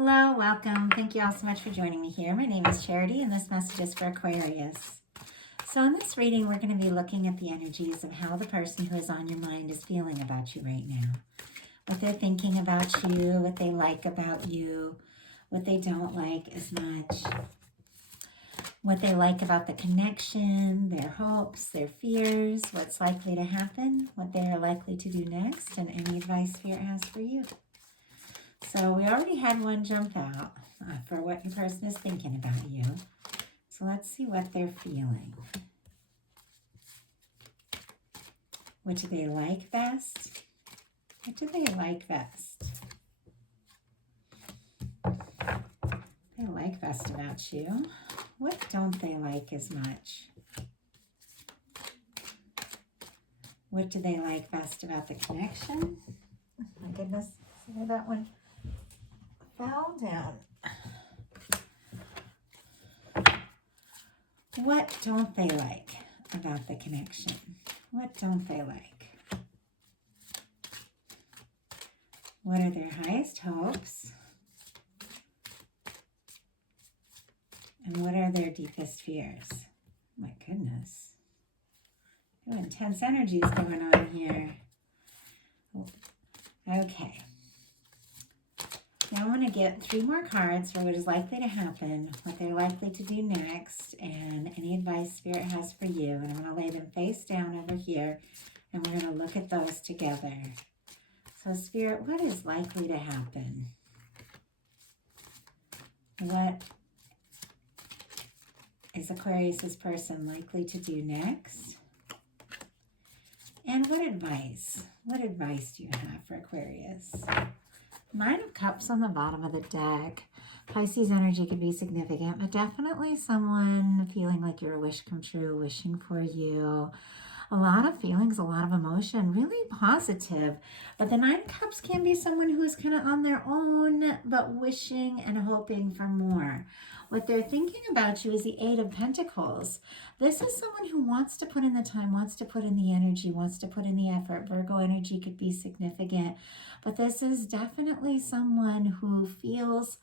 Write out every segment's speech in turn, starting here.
Hello, welcome. Thank you all so much for joining me here. My name is Charity, and this message is for Aquarius. So in this reading, we're going to be looking at the energies of how the person who is on your mind is feeling about you right now. What they're thinking about you, what they like about you, what they don't like as much, what they like about the connection, their hopes, their fears, what's likely to happen, what they are likely to do next, and any advice Spirit has for you. So we already had one jump out for what your person is thinking about you. So let's see what they're feeling. What do they like best? What do they like best? They like best about you. What don't they like as much? What do they like best about the connection? Oh my goodness, see where that one fell down. What don't they like about the connection? What don't they like? What are their highest hopes? And what are their deepest fears? My goodness. Oh, intense energies going on here. Okay. Now I want to get 3 more cards for what is likely to happen, what they're likely to do next, and any advice Spirit has for you. And I'm going to lay them face down over here, and we're going to look at those together. So Spirit, what is likely to happen? What is Aquarius's person likely to do next? And what advice do you have for Aquarius? 9 of Cups on the bottom of the deck. Pisces energy could be significant, but definitely someone feeling like you're a wish come true, wishing for you. A lot of feelings, a lot of emotion, really positive. But the 9 of Cups can be someone who is kind of on their own, but wishing and hoping for more. What they're thinking about you is the 8 of Pentacles. This is someone who wants to put in the time, wants to put in the energy, wants to put in the effort. Virgo energy could be significant. But this is definitely someone who feels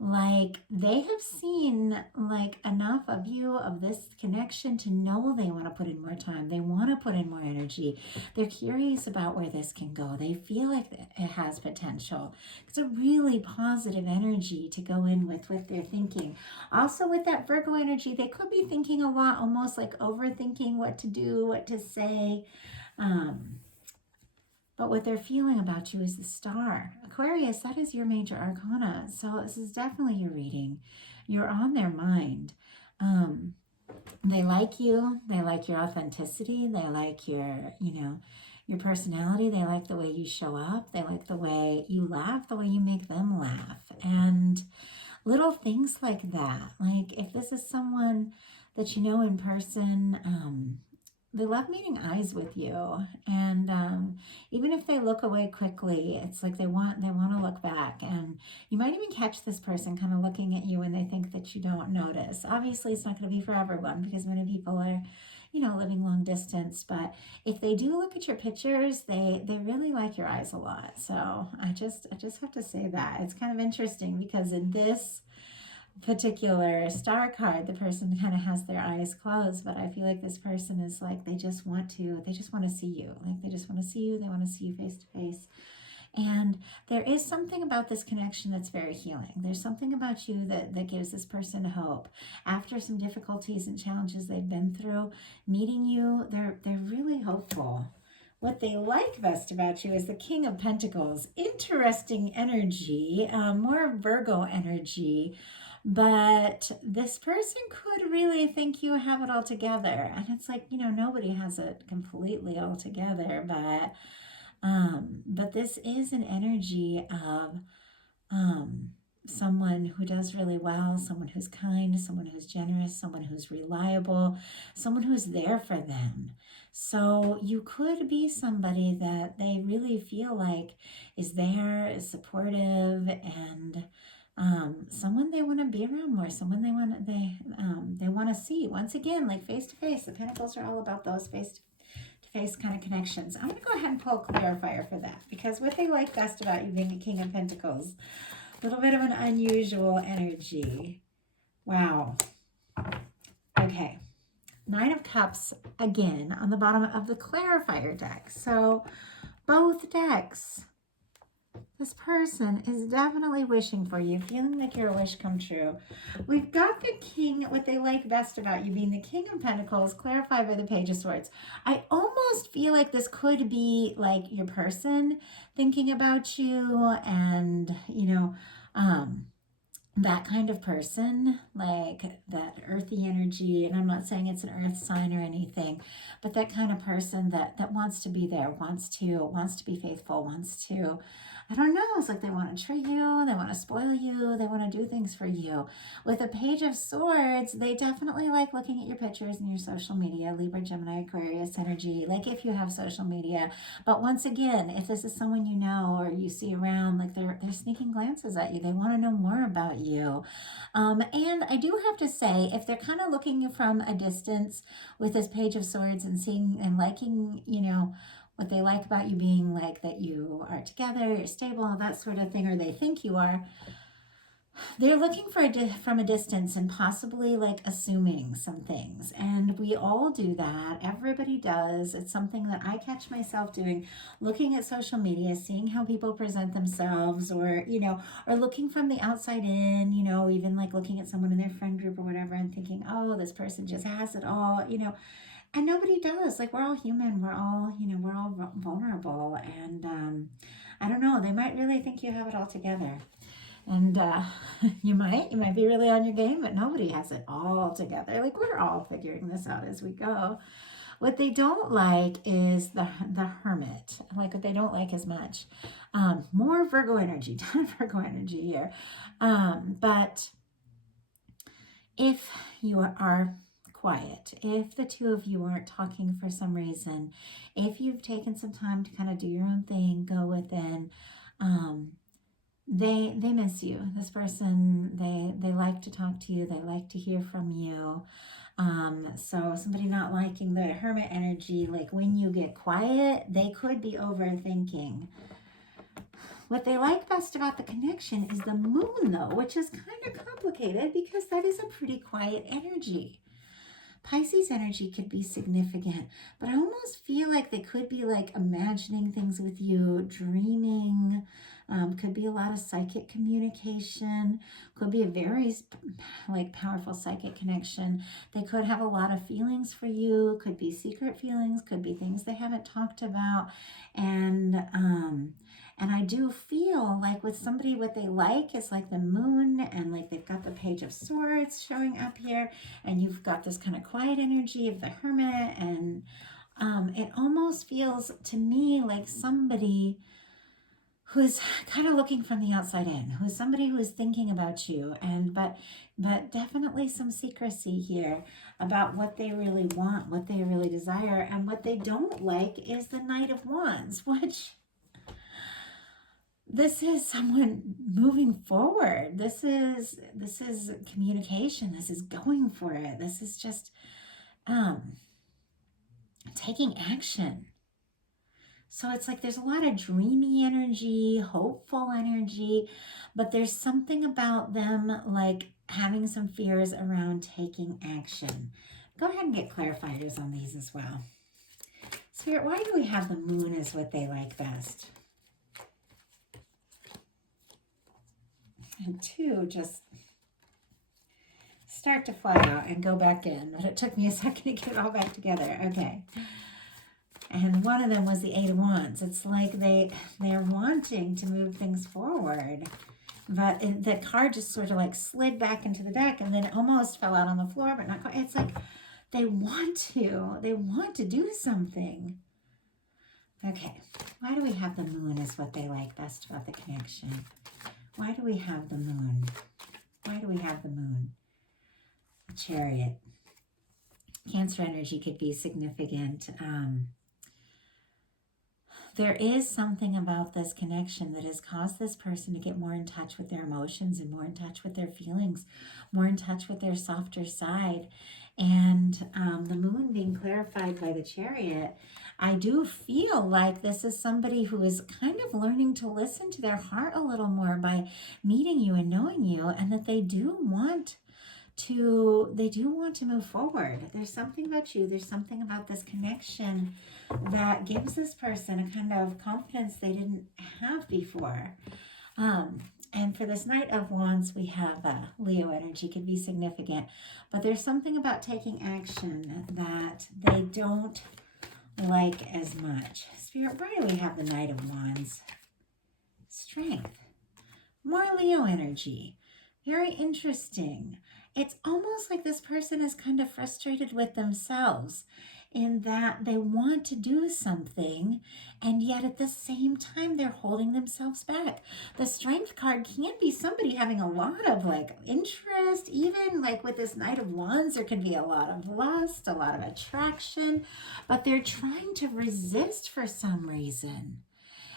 like they have seen like enough of you, of this connection, to know they want to put in more time. They want to put in more energy. They're curious about where this can go. They feel like it has potential. It's a really positive energy to go in with what they're thinking. Also with that Virgo energy, they could be thinking a lot, almost like overthinking what to do, what to say. But what they're feeling about you is the Star. Aquarius, that is your major arcana. So this is definitely your reading. You're on their mind. They like you. They like your authenticity. They like your, your personality. They like the way you show up. They like the way you laugh, the way you make them laugh. And little things like that. Like if this is someone that you know in person, they love meeting eyes with you, and even if they look away quickly, it's like they want to look back, and you might even catch this person kind of looking at you and they think that you don't notice. Obviously, it's not going to be for everyone because many people are, living long distance, but if they do look at your pictures, they really like your eyes a lot. So I just have to say that it's kind of interesting because in this particular Star card, the person kind of has their eyes closed, but I feel like this person is like they just want to see you. Like they just want to see you. They want to see you face to face. And there is something about this connection that's very healing. There's something about you that gives this person hope. After some difficulties and challenges they've been through, meeting you, they're really hopeful. What they like best about you is the King of Pentacles. Interesting energy, more Virgo energy. But this person could really think you have it all together. And it's like, nobody has it completely all together. But this is an energy of someone who does really well, someone who's kind, someone who's generous, someone who's reliable, someone who's there for them. So you could be somebody that they really feel like is there, is supportive, and someone they want to be around more, someone they want to see. Once again, like face to face. The Pentacles are all about those face to face kind of connections. I'm going to go ahead and pull a clarifier for that, because what they like best about you being a King of Pentacles, A little bit of an unusual energy. Wow. Okay. Nine of Cups again on the bottom of the clarifier deck. So both decks, this person is definitely wishing for you, feeling like your wish come true. We've got the King, what they like best about you being the King of Pentacles, clarified by the Page of Swords. I almost feel like this could be like your person thinking about you and, you know, that kind of person, like that earthy energy. And I'm not saying it's an earth sign or anything, but that kind of person that wants to be there, wants to be faithful, wants to, I don't know, it's like they want to treat you, they want to spoil you, they want to do things for you. With a Page of Swords, they definitely like looking at your pictures and your social media, Libra, Gemini, Aquarius energy, like if you have social media. But once again, if this is someone you know or you see around, like they're sneaking glances at you, they want to know more about you. And I do have to say, if they're kind of looking from a distance with this Page of Swords and seeing and liking, you know, what they like about you being like that you are together, you're stable, that sort of thing, or they think you are, they're looking for from a distance and possibly like assuming some things. And we all do that. Everybody does. It's something that I catch myself doing, looking at social media, seeing how people present themselves, or, you know, or looking from the outside in, you know, even like looking at someone in their friend group or whatever and thinking, oh, this person just has it all, you know. And nobody does. Like, we're all human. We're all, you know, we're all vulnerable. And I don't know, they might really think you have it all together. And you might be really on your game, but nobody has it all together. Like, we're all figuring this out as we go. What they don't like is the Hermit. Like, what they don't like as much. More Virgo energy, ton of Virgo energy here. But if you are quiet, if the two of you aren't talking for some reason, if you've taken some time to kind of do your own thing, go within, they miss you. This person, they like to talk to you, they like to hear from you. So somebody not liking the Hermit energy, like when you get quiet, they could be overthinking. What they like best about the connection is the Moon, though, which is kind of complicated because that is a pretty quiet energy. Pisces energy could be significant, but I almost feel like they could be like imagining things with you, dreaming, could be a lot of psychic communication, could be a very like powerful psychic connection. They could have a lot of feelings for you, could be secret feelings, could be things they haven't talked about. And I do feel like with somebody, what they like is like the Moon, and like they've got the Page of Swords showing up here, and you've got this kind of quiet energy of the Hermit, and it almost feels to me like somebody who's kind of looking from the outside in, who's somebody who's thinking about you, and but definitely some secrecy here about what they really want, what they really desire. And what they don't like is the Knight of Wands, which, this is someone moving forward. This is communication. This is going for it. This is just taking action. So it's like there's a lot of dreamy energy, hopeful energy, but there's something about them like having some fears around taking action. Go ahead and get clarifiers on these as well. Spirit, why do we have the Moon as what they like best? And two just start to fly out and go back in, but it took me a second to get it all back together. Okay. And one of them was the Eight of Wands. It's like they're wanting to move things forward, but the card just sort of like slid back into the deck and then it almost fell out on the floor, but not quite. It's like they want to do something. Okay. Why do we have the Moon is what they like best about the connection? Why do we have the Moon? Why do we have the Moon? A Chariot. Cancer energy could be significant. there is something about this connection that has caused this person to get more in touch with their emotions and more in touch with their feelings, more in touch with their softer side. And the moon being clarified by the Chariot, I do feel like this is somebody who is kind of learning to listen to their heart a little more by meeting you and knowing you, and that they do want to move forward. There's something about you, there's something about this connection that gives this person a kind of confidence they didn't have before. And for this Knight of Wands, we have Leo energy, could be significant, but there's something about taking action that they don't like as much. Spirit, why do we have the Knight of Wands? Strength. More Leo energy. Very interesting. It's almost like this person is kind of frustrated with themselves in that they want to do something, and yet at the same time they're holding themselves back. The Strength card can be somebody having a lot of like interest, even like with this Knight of Wands, there can be a lot of lust, a lot of attraction, but they're trying to resist for some reason.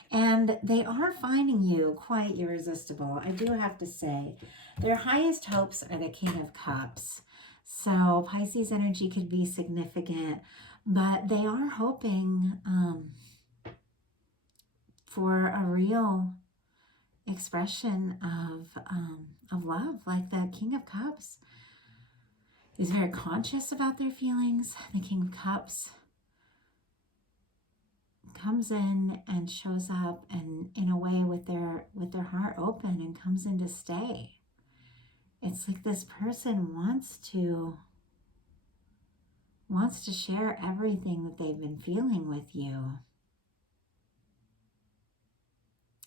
And they are finding you quite irresistible, I do have to say. Their highest hopes are the King of Cups. So Pisces energy could be significant, but they are hoping for a real expression of love. Like the King of Cups is very conscious about their feelings. The King of Cups comes in and shows up and in a way with their heart open and comes in to stay. It's like this person wants to share everything that they've been feeling with you.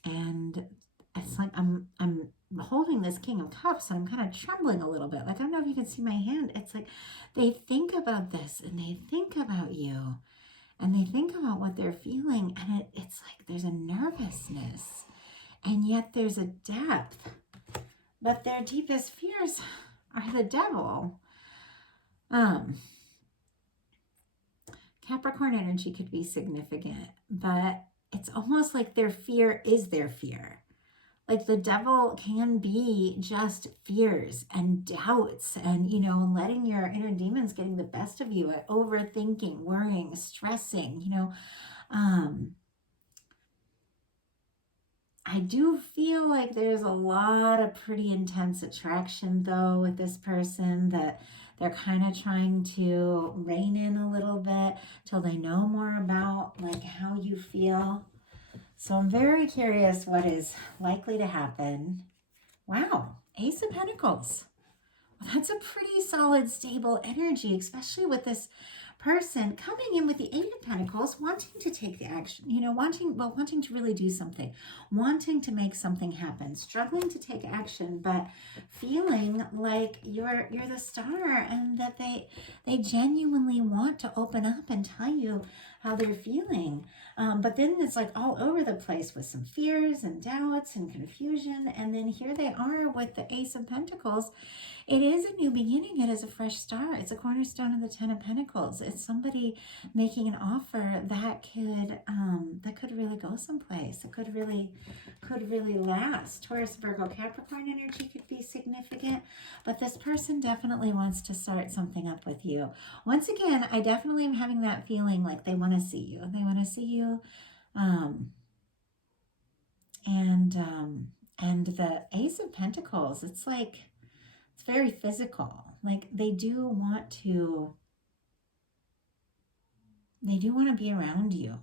And it's like I'm holding this King of Cups and I'm kind of trembling a little bit. Like, I don't know if you can see my hand. It's like they think about this and they think about you and they think about what they're feeling, and it's like there's a nervousness and yet there's a depth. But their deepest fears are the devil. Capricorn energy could be significant, but it's almost like their fear is their fear. Like the devil can be just fears and doubts and, letting your inner demons getting the best of you at overthinking, worrying, stressing, I do feel like there's a lot of pretty intense attraction though with this person, that they're kind of trying to rein in a little bit till they know more about like how you feel. So I'm very curious what is likely to happen. Wow, Ace of Pentacles. Well, that's a pretty solid, stable energy, especially with this person coming in with the Eight of Pentacles, wanting to take the action, wanting to really do something, wanting to make something happen, struggling to take action, but feeling like you're the star and that they genuinely want to open up and tell you how they're feeling. But then it's like all over the place with some fears and doubts and confusion. And then here they are with the Ace of Pentacles. It is a new beginning. It is a fresh start. It's a cornerstone of the Ten of Pentacles. It's somebody making an offer that could really go someplace. It could really last. Taurus, Virgo, Capricorn energy could be significant, but this person definitely wants to start something up with you. Once again, I definitely am having that feeling like they want to see you. They want to see you, and the Ace of Pentacles. It's like, it's very physical. Like they do want to be around you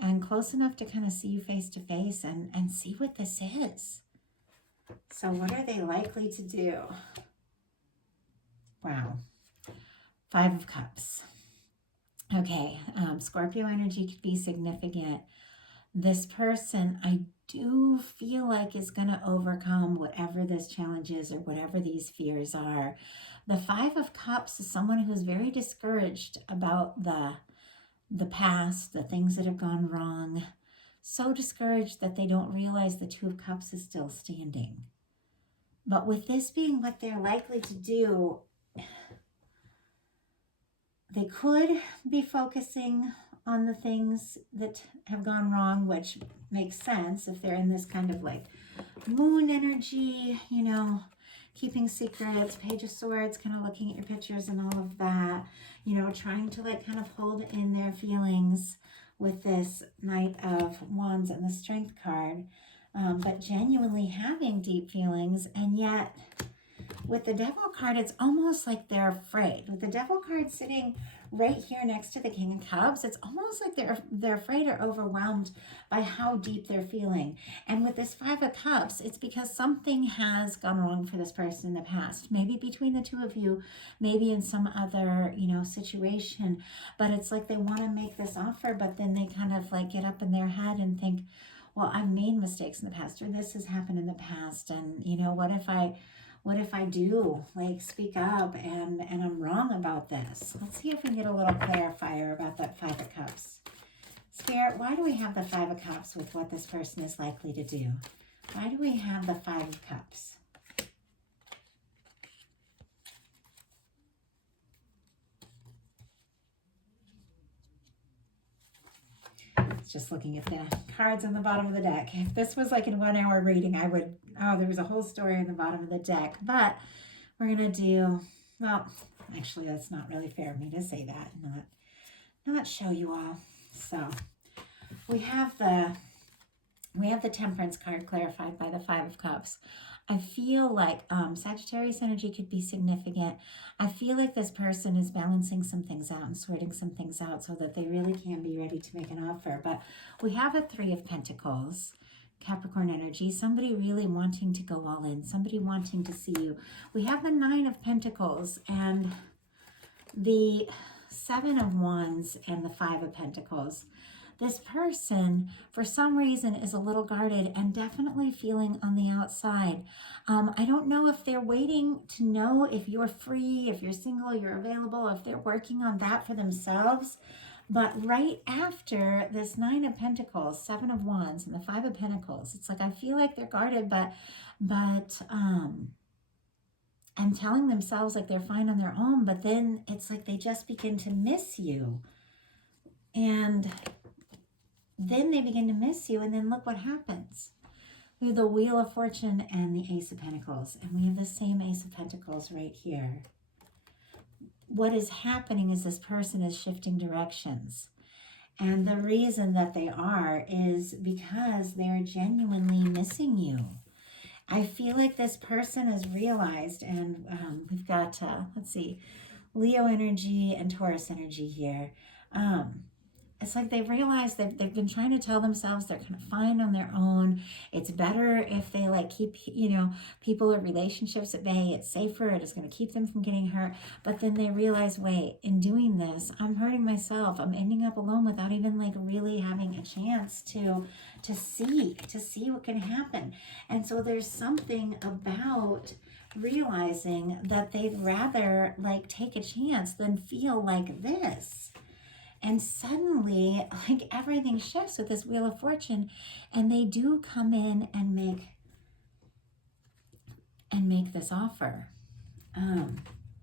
and close enough to kind of see you face to face and see what this is. So what are they likely to do? Wow. Five of Cups. Okay, Scorpio energy could be significant. This person, I do feel like is going to overcome whatever this challenge is or whatever these fears are. The Five of Cups is someone who's very discouraged about the past, the things that have gone wrong. So discouraged that they don't realize the Two of Cups is still standing. But with this being what they're likely to do, they could be focusing on the things that have gone wrong, which makes sense if they're in this kind of like moon energy, you know, keeping secrets, Page of Swords, kind of looking at your pictures and all of that, you know, trying to like kind of hold in their feelings with this Knight of Wands and the Strength card, but genuinely having deep feelings. And yet with the Devil card, it's almost like they're afraid. With the Devil card sitting right here next to the King of Cups, it's almost like they're afraid or overwhelmed by how deep they're feeling. And with this Five of Cups, it's because something has gone wrong for this person in the past. Maybe between the two of you, maybe in some other, you know, situation. But it's like they want to make this offer, but then they kind of like get up in their head and think, well, I've made mistakes in the past, or this has happened in the past. And, you know, what if I do like speak up and I'm wrong about this? Let's see if we can get a little clarifier about that Five of Cups. Spirit, why do we have the Five of Cups with what this person is likely to do? Why do we have the Five of Cups? Just looking at the cards on the bottom of the deck. If this was like a 1 hour reading, I would, oh, there was a whole story on the bottom of the deck. But we're going to do, well, actually, that's not really fair of me to say that and not show you all. So we have the Temperance card clarified by the Five of Cups. I feel like Sagittarius energy could be significant. I feel like this person is balancing some things out and sorting some things out so that they really can be ready to make an offer. But we have a Three of Pentacles, Capricorn energy, somebody really wanting to go all in, somebody wanting to see you. We have the Nine of Pentacles and the Seven of Wands and the Five of Pentacles. This person, for some reason, is a little guarded and definitely feeling on the outside. I don't know if they're waiting to know if you're free, if you're single, you're available, if they're working on that for themselves. But right after this Nine of Pentacles, Seven of Wands, and the Five of Pentacles, it's like I feel like they're guarded, but and telling themselves like they're fine on their own, but then it's like they just begin to miss you. And then they begin to miss you, and then look what happens. We have the Wheel of Fortune and the Ace of Pentacles, and we have the same Ace of Pentacles right here. What is happening is this person is shifting directions. And the reason that they are is because they're genuinely missing you. I feel like this person has realized, and we've got, let's see, Leo energy and Taurus energy here. It's like they've realized that they've been trying to tell themselves they're kind of fine on their own. It's better if they like keep, you know, people or relationships at bay. It's safer. It is going to keep them from getting hurt. But then they realize, wait, in doing this, I'm hurting myself. I'm ending up alone without even like really having a chance to see what can happen. And so there's something about realizing that they'd rather like take a chance than feel like this. And suddenly, like everything shifts with this Wheel of Fortune, and they do come in and make this offer.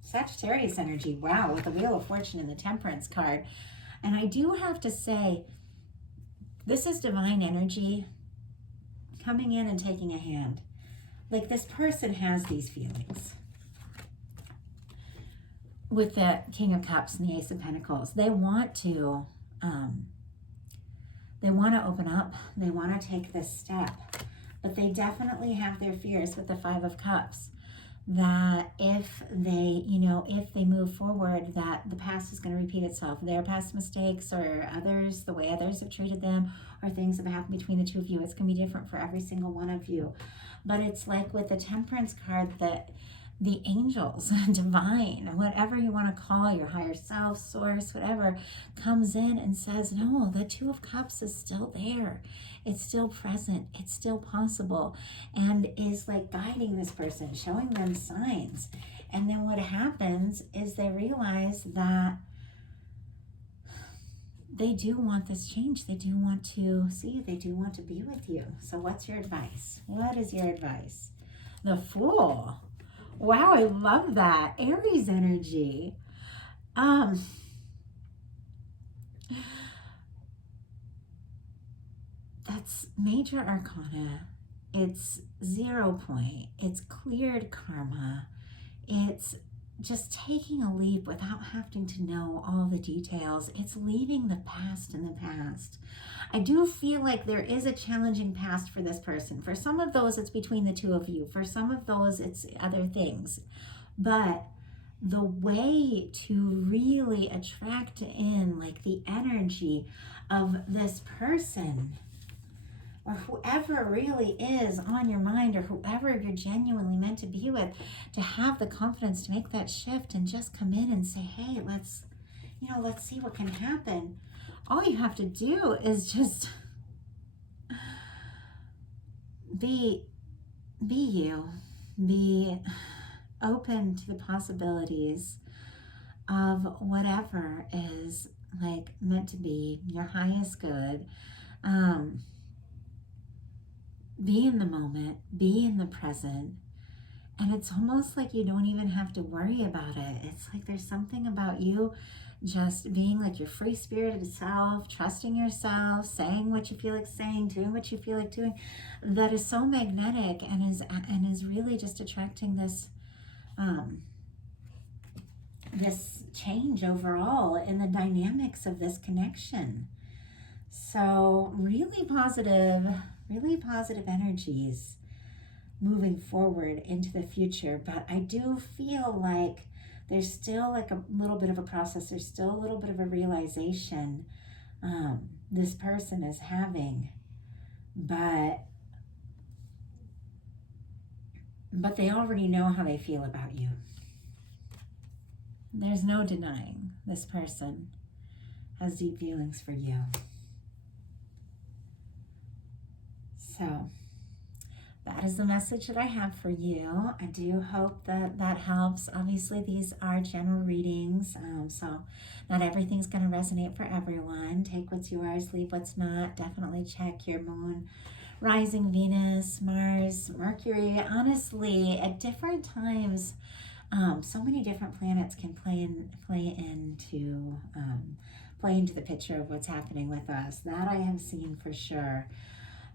Sagittarius energy, wow, with the Wheel of Fortune and the Temperance card. And I do have to say, this is divine energy coming in and taking a hand. Like this person has these feelings. With the King of Cups and the Ace of Pentacles, they want to open up. They want to take this step, but they definitely have their fears with the Five of Cups. That if they move forward, that the past is going to repeat itself. Their past mistakes or others, the way others have treated them, or things that have happened between the two of you, it's going to be different for every single one of you. But it's like with the Temperance card that the angels, divine, whatever you want to call your higher self, source, whatever, comes in and says, no, the Two of Cups is still there. It's still present. It's still possible, and is like guiding this person, showing them signs. And then what happens is they realize that they do want this change. They do want to see you. They do want to be with you. So what's your advice? What is your advice? The Fool. Wow, I love that. Aries energy. It's major arcana. It's 0 point. It's cleared karma. It's just taking a leap without having to know all the details. It's leaving the past in the past. I do feel like there is a challenging past for this person. For some of those, it's between the two of you. For some of those, it's other things. But the way to really attract in like the energy of this person, or whoever really is on your mind, or whoever you're genuinely meant to be with, to have the confidence to make that shift and just come in and say, hey, let's see what can happen. All you have to do is just be you. Be open to the possibilities of whatever is like meant to be your highest good. Be in the moment, be in the present. And it's almost like you don't even have to worry about it. It's like there's something about you just being like your free-spirited self, trusting yourself, saying what you feel like saying, doing what you feel like doing, that is so magnetic and is really just attracting this this change overall in the dynamics of this connection. So really positive energies moving forward into the future. But I do feel like there's still like a little bit of a process. There's still a little bit of a realization this person is having, but they already know how they feel about you. There's no denying this person has deep feelings for you. So that is the message that I have for you. I do hope that helps. Obviously, these are general readings, so not everything's going to resonate for everyone. Take what's yours, leave what's not. Definitely check your moon, rising Venus, Mars, Mercury. Honestly, at different times, so many different planets can play into the picture of what's happening with us. That I have seen for sure.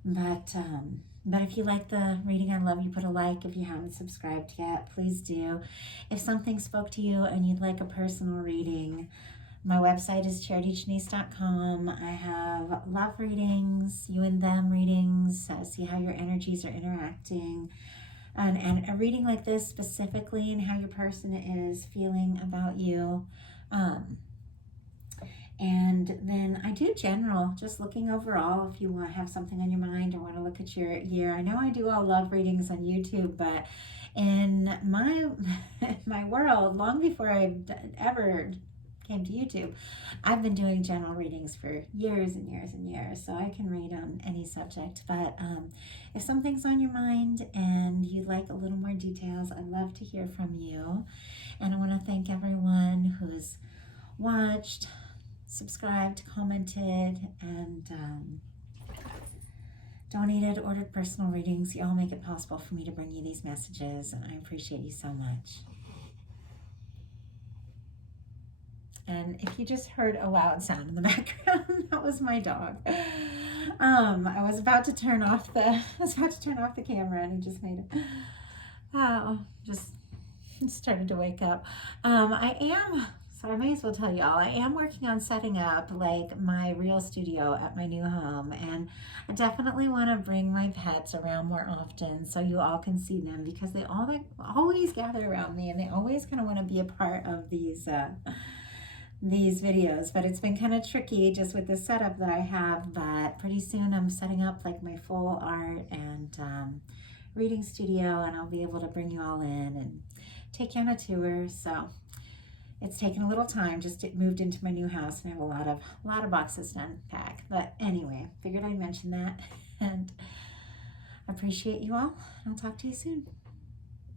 But if you like the reading on love, you put a like. If you haven't subscribed yet, please do. If something spoke to you and you'd like a personal reading, my website is charityjanice.com. I have love readings, you and them readings, see how your energies are interacting, and a reading like this specifically and how your person is feeling about you. And then I do general, just looking overall if you want to have something on your mind or want to look at your year. I know I do all love readings on YouTube, but in my world, long before I ever came to YouTube, I've been doing general readings for years and years and years, so I can read on any subject. But if something's on your mind and you'd like a little more details, I'd love to hear from you. And I want to thank everyone who's watched, subscribed, commented, and donated, ordered personal readings. You all make it possible for me to bring you these messages, and I appreciate you so much. And if you just heard a loud sound in the background, that was my dog. I was about to turn off the camera, and he just made it. Just started to wake up. So I may as well tell y'all, I am working on setting up like my real studio at my new home, and I definitely want to bring my pets around more often so you all can see them, because they always gather around me and they always kind of want to be a part of these videos. But it's been kind of tricky just with the setup that I have. But pretty soon I'm setting up like my full art and reading studio, and I'll be able to bring you all in and take you on a tour. So it's taken a little time, just moved into my new house and I have a lot of boxes to unpack. But anyway, figured I'd mention that, and I appreciate you all. I'll talk to you soon.